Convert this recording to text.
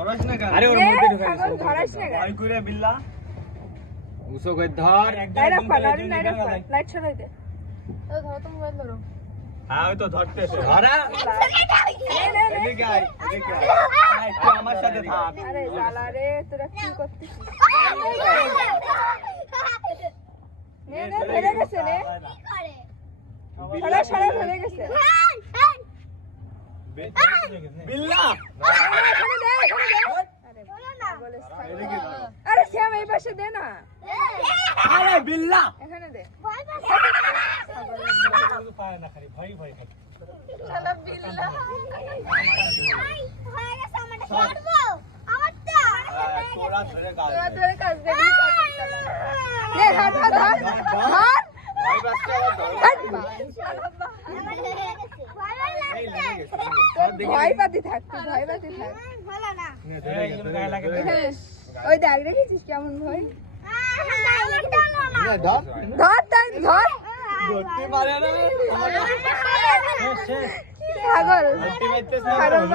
আরে ওর মধ্যে ঢুকাই ছাগল ধরাস না ভয় করে বিল্লা উসো কই ধর লাইট ছড়াই দে ধরো তো মোবাইল ধরো হ্যাঁ ওই তো ধরতেছে ধরা এদিকে আয় এদিকে আয় তুই আমার সাথে থাক আরে জালা রে তোরা কি করছিস নে নে ধরে গেছে রে ছড়া ধরে গেছে বিল্লা এখানে দে আরে শ্যাম এই পাশে দে না আরে বিল্লা এখানে দে পায় না খালি ভয় ভয় খালি শালা বিল্লা হয়ে গেছে আমারটা ছাড়বো আমারটা তোরা ধরে গাল তোরা ধরে কাজ দে নে ধর ধর ধর ভয় বাচ্চা ধর ভয় পাতি থাক তুই ভয় পাতি থাক ভালো না গায়ে লাগে ওই দেখ রেখেছিস কেমন ভয় নে ধর ধর তাই ধর ধরতে পারে না ছাগল ধরতে পারতেছ না ছাগল